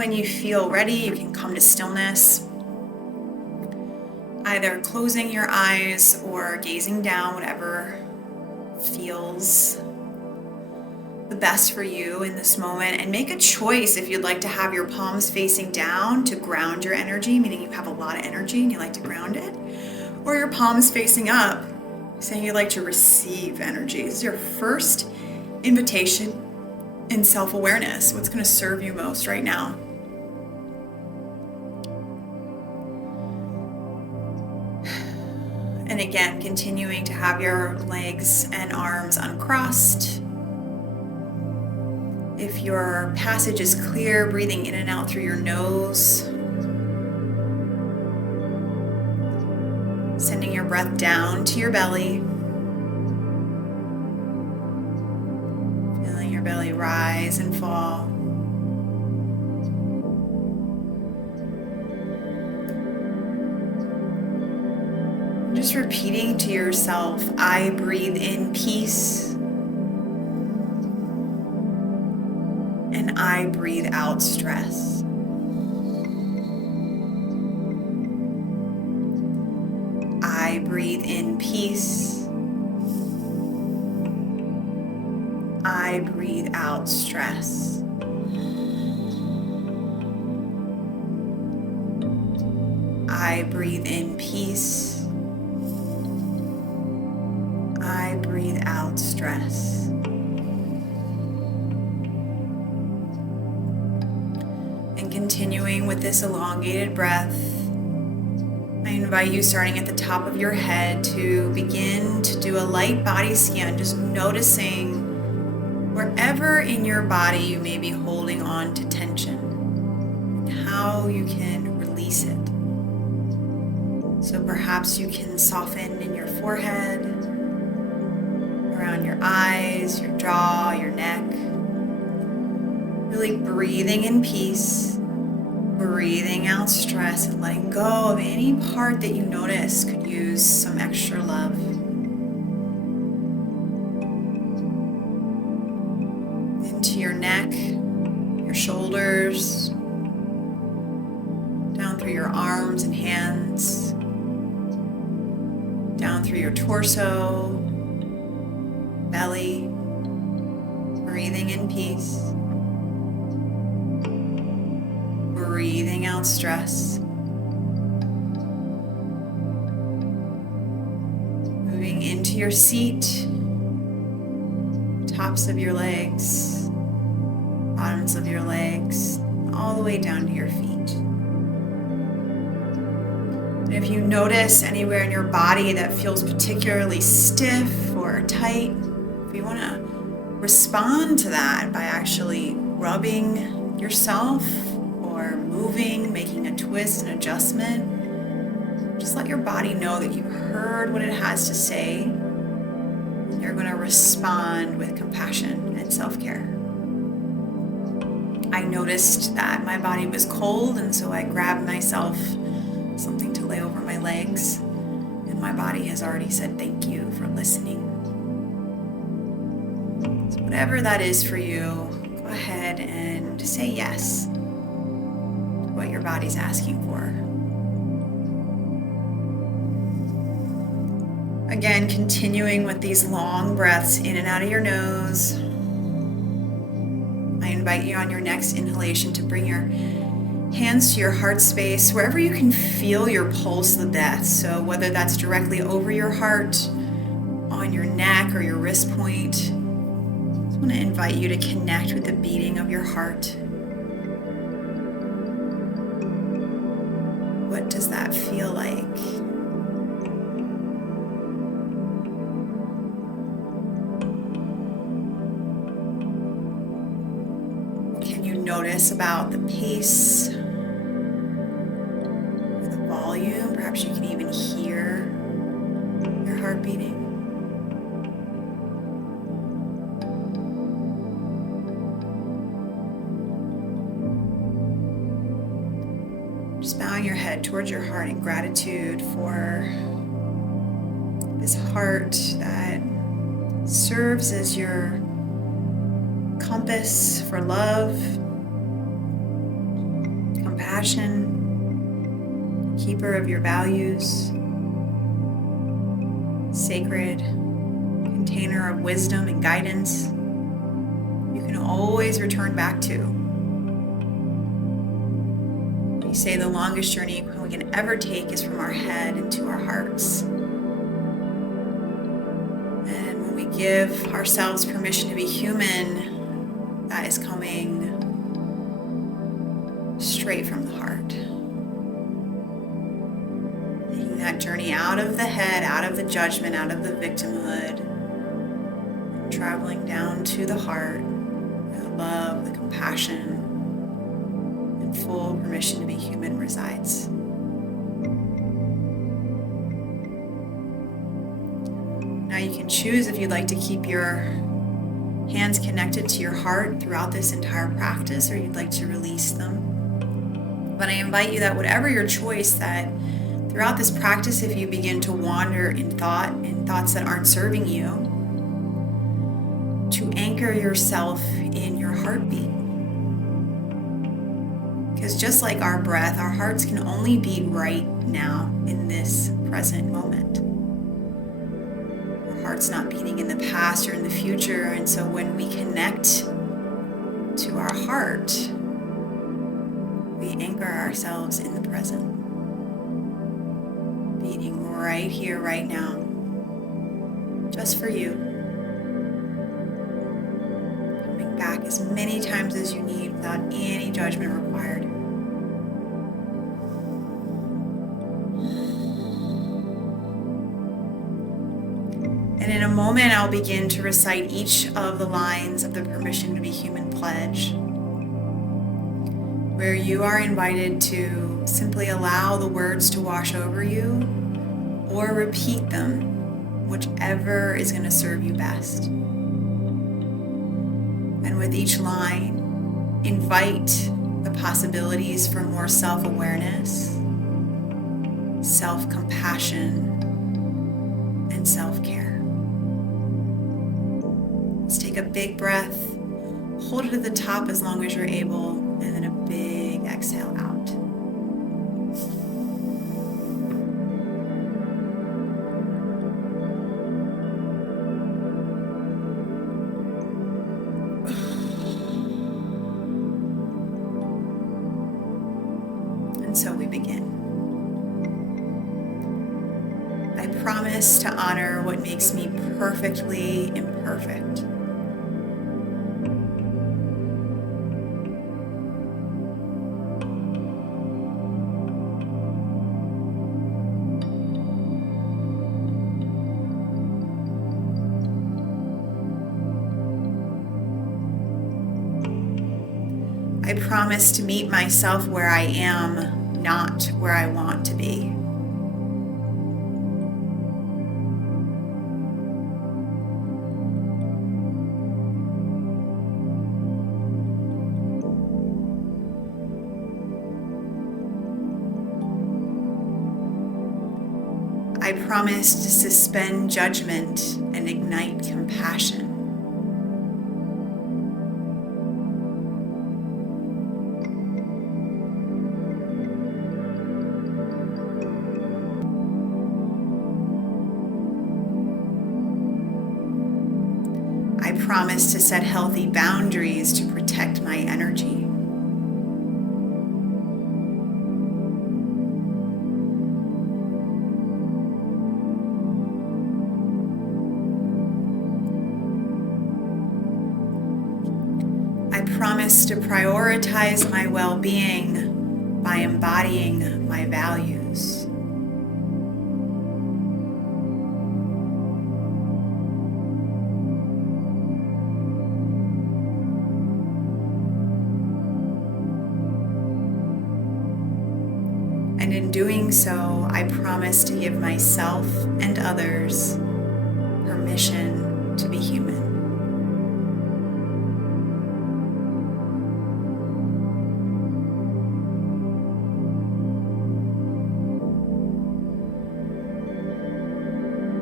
When you feel ready, you can come to stillness, either closing your eyes or gazing down, whatever feels the best for you in this moment. And make a choice if you'd like to have your palms facing down to ground your energy, meaning you have a lot of energy and you like to ground it, or your palms facing up, saying you like to receive energy. This is your first invitation in self-awareness. What's going to serve you most right now? And again, continuing to have your legs and arms uncrossed. If your passage is clear, breathing in and out through your nose. Sending your breath down to your belly. Feeling your belly rise and fall. Just repeating to yourself, I breathe in peace. And I breathe out stress. I breathe in peace. I breathe out stress. I breathe in peace. I breathe out stress. And continuing with this elongated breath, I invite you, starting at the top of your head, to begin to do a light body scan, just noticing wherever in your body you may be holding on to tension and how you can release it. So perhaps you can soften in your forehead, around your eyes, your jaw, your neck. Really breathing in peace, breathing out stress, and letting go of any part that you notice could use some extra love. Into your neck, your shoulders, down through your arms and hands, down through your torso, belly, breathing in peace, breathing out stress, moving into your seat, tops of your legs, bottoms of your legs, all the way down to your feet. And if you notice anywhere in your body that feels particularly stiff or tight, if you want to respond to that by actually rubbing yourself or moving, making a twist, an adjustment, just let your body know that you've heard what it has to say. And you're going to respond with compassion and self-care. I noticed that my body was cold, and so I grabbed myself something to lay over my legs, and my body has already said thank you for listening. So whatever that is for you, go ahead and say yes to what your body's asking for. Again, continuing with these long breaths in and out of your nose. I invite you on your next inhalation to bring your hands to your heart space, wherever you can feel your pulse the best. So whether that's directly over your heart, on your neck, or your wrist point, I just want to invite you to connect with the beating of your heart. What does that feel like? What can you notice about the pace, the volume? Perhaps you can even hear your heart beating. Just bowing your head towards your heart in gratitude for this heart that serves as your compass for love, compassion, keeper of your values, sacred container of wisdom and guidance you can always return back to. We say the longest journey we can ever take is from our head into our hearts. And when we give ourselves permission to be human, that is coming straight from the heart. Taking that journey out of the head, out of the judgment, out of the victimhood, and traveling down to the heart, where the love, the compassion, and full permission to be human resides. Now you can choose if you'd like to keep your hands connected to your heart throughout this entire practice, or you'd like to release them. But I invite you that whatever your choice, that throughout this practice, if you begin to wander in thought and thoughts that aren't serving you, to anchor yourself in your heartbeat. Because just like our breath, our hearts can only beat right now in this present moment. Our heart's not beating in the past or in the future. And so when we connect to our heart, we anchor ourselves in the present, beating right here, right now, just for you. Coming back as many times as you need without any judgment required. And in a moment, I'll begin to recite each of the lines of the Permission to Be Human pledge, where you are invited to simply allow the words to wash over you or repeat them, whichever is going to serve you best. And with each line, invite the possibilities for more self-awareness, self-compassion, and self-care. Let's take a big breath, hold it at the top as long as you're able, and then a big exhale out. And so we begin. I promise to honor what makes me perfectly imperfect. I promise to meet myself where I am, not where I want to be. I promise to suspend judgment and ignite compassion. I promise to set healthy boundaries to protect my energy. I promise to prioritize my well-being by embodying my values. And in doing so, I promise to give myself and others permission to be human.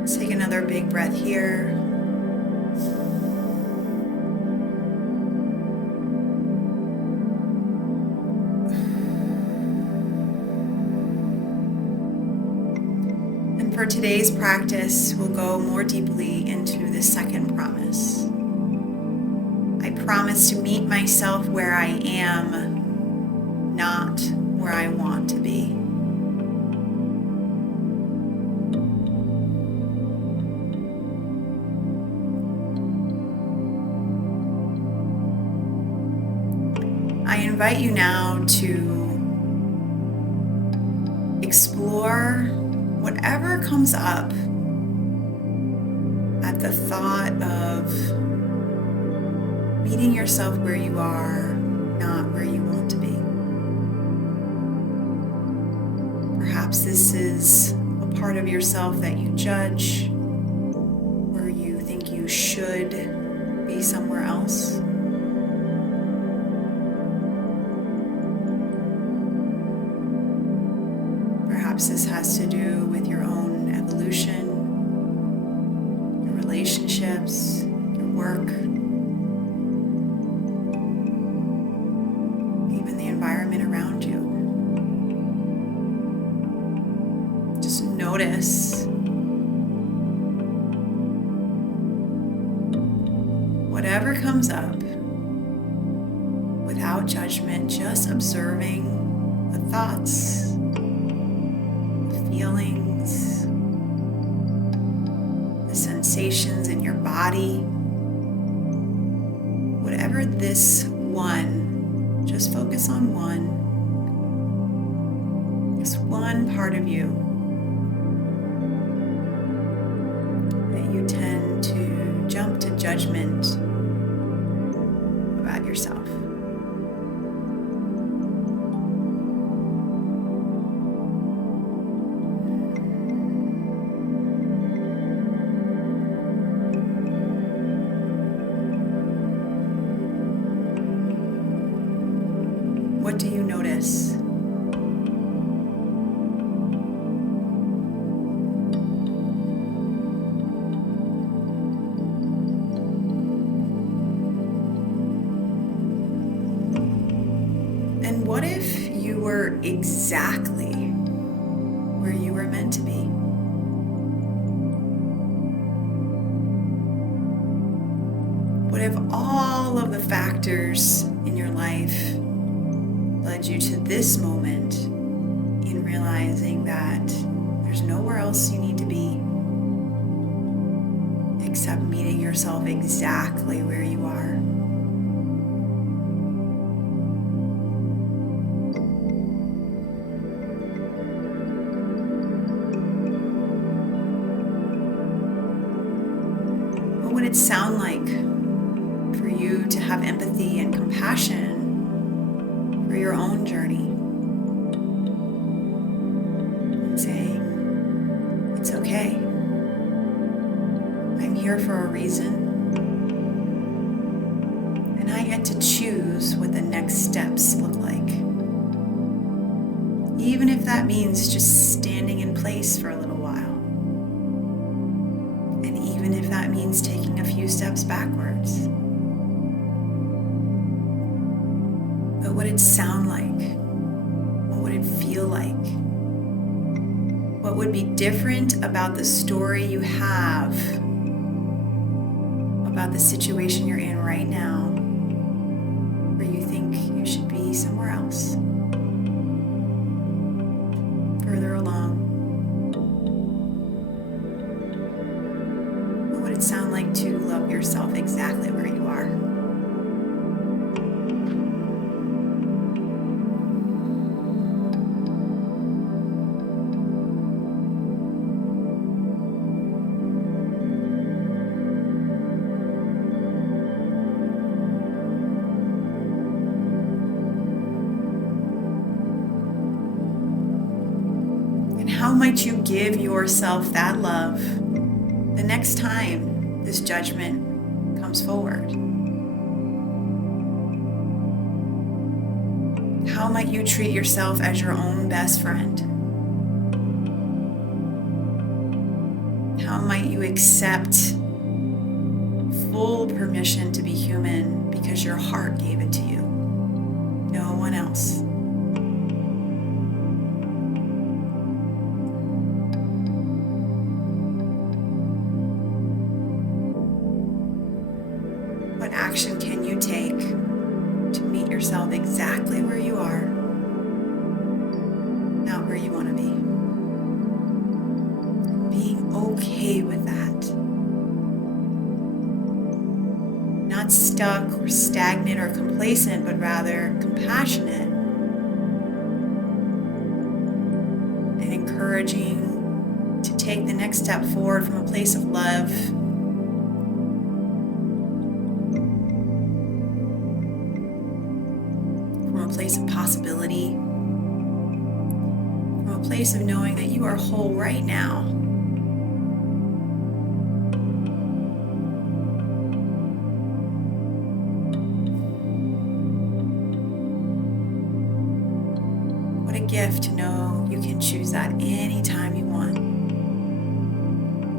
Let's take another big breath here. today's practice, we'll go more deeply into the second promise. I promise to meet myself where I am, not where I want to be. I invite you now to explore whatever comes up at the thought of meeting yourself where you are, not where you want to be. Perhaps this is a part of yourself that you judge, where you think you should be somewhere else. Perhaps this has to do with your own evolution, your relationships, your work, even the environment around you. Just notice whatever comes up without judgment, just observing the thoughts, feelings, the sensations in your body. Whatever this one, just focus on one. This one part of you that you tend to jump to judgment about yourself. What do you notice? And what if you were exactly where you were meant to be? What if all of the factors in your life led you to this moment in realizing that there's nowhere else you need to be except meeting yourself exactly where you are? What would it sound like for you to have empathy and compassion for your own journey, and saying, it's okay. I'm here for a reason. And I get to choose what the next steps look like. Even if that means just standing in place for a little while. And even if that means taking a few steps backwards. What would it sound like? What would it feel like? What would be different about the story you have about the situation you're in right now, where you think you should be somewhere else, further along? What would it sound like to love yourself exactly where you are? How might you give yourself that love the next time this judgment comes forward? How might you treat yourself as your own best friend? How might you accept full permission to be human because your heart gave it to you, no one else? action can you take to meet yourself exactly where you are, not where you want to be? Being okay with that. Not stuck or stagnant or complacent, but rather compassionate and encouraging to take the next step forward from a place of love. From a place of possibility. From a place of knowing that you are whole right now. What a gift to know you can choose that anytime you want.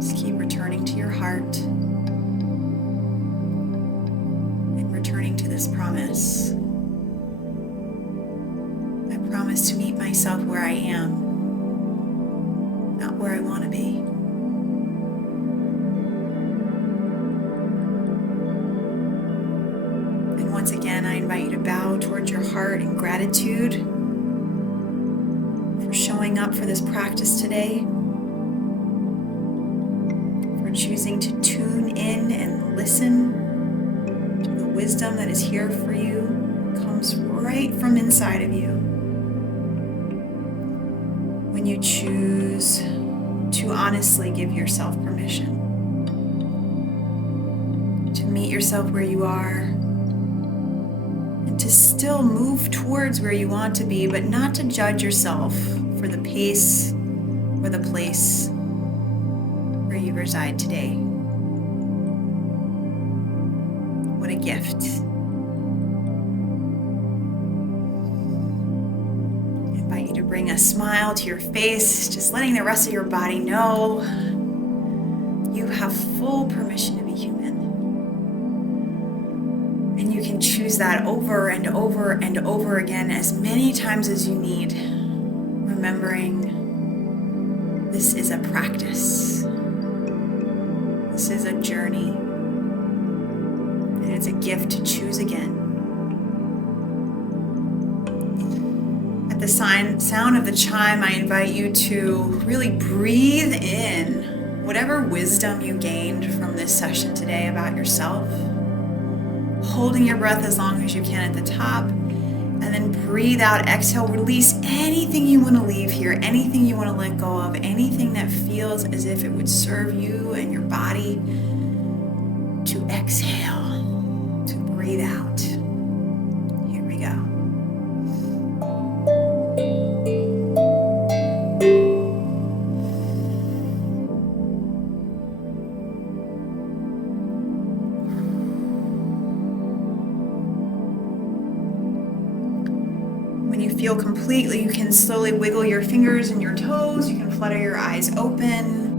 Just keep returning to your heart and returning to this promise. I promise to meet myself where I am, not where I want to be. And once again, I invite you to bow towards your heart in gratitude for showing up for this practice today, for choosing to tune in and listen to the wisdom that is here for you, comes right from inside of you. When you choose to honestly give yourself permission to meet yourself where you are and to still move towards where you want to be, but not to judge yourself for the pace or the place where you reside today. What a gift. I invite you to bring a smile to your face, just letting the rest of your body know you have full permission to be human. And you can choose that over and over and over again as many times as you need, remembering this is a practice. This is a journey. And it's a gift to choose again. At the sound of the chime, I invite you to really breathe in whatever wisdom you gained from this session today about yourself, holding your breath as long as you can at the top, and then breathe out, exhale, release anything you want to leave here, anything you want to let go of, anything that feels as if it would serve you and your body, to exhale, to breathe out. Here we go. When you feel completely, you can slowly wiggle your fingers and your toes. You can flutter your eyes open.